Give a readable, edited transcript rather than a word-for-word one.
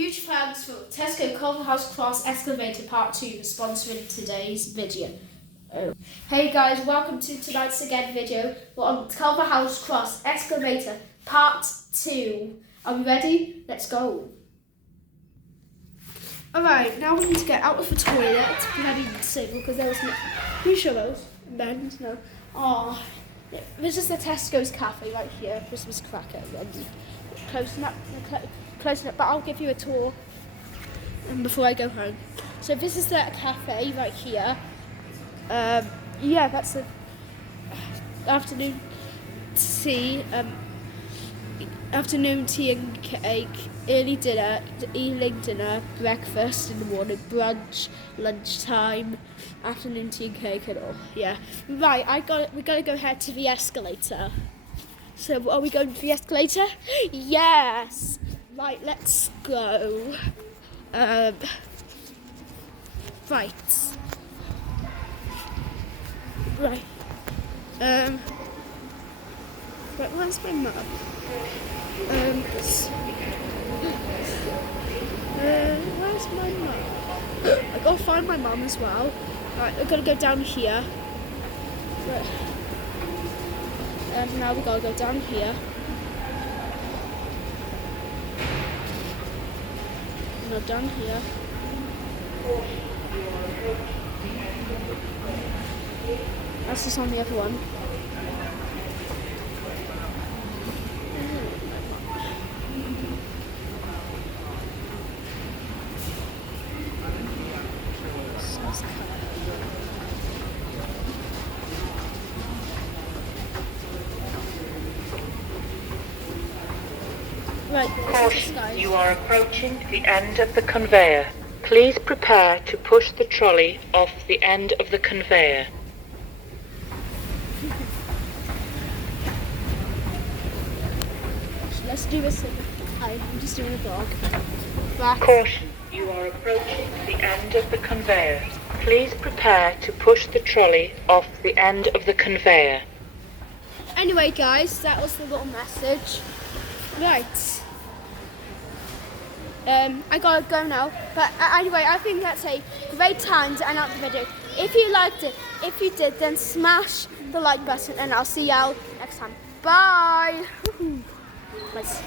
Huge thanks for Tesco Culverhouse Cross excavator part 2 for sponsoring today's video. Hey guys, welcome to tonight's again video. We're on Culverhouse Cross excavator part 2. Are we ready? Let's go. Alright, now we need to get out of the toilet ready to sing because there was no... Can you show those? Men's? No. Oh, yeah, this is the Tesco's cafe right here. Christmas cracker. Closing up, but I'll give you a tour before I go home. So this is the cafe right here. Yeah, that's the afternoon tea. Afternoon tea and cake, early dinner, evening dinner, breakfast in the morning, brunch, lunchtime, afternoon tea and cake and all. Yeah. Right, we gotta go head to the escalator. So are we going to the escalator? Yes! Right, let's go. Right. Right. Right, where's my mum? Where's my mum? I gotta find my mum as well. Right, I've gotta go down here. Right. And now we gotta go down here. No, down here. That's just on the other one. Right, Caution, you are approaching the end of the conveyor. Please prepare to push the trolley off the end of the conveyor. Let's do this. I'm just doing a vlog. Back. Caution, you are approaching the end of the conveyor. Please prepare to push the trolley off the end of the conveyor. Anyway, guys, that was the little message. Right. I gotta go now. But anyway, I think that's a great time to end out the video. If you liked it, if you did, then smash the like button and I'll see y'all next time. Bye! Nice.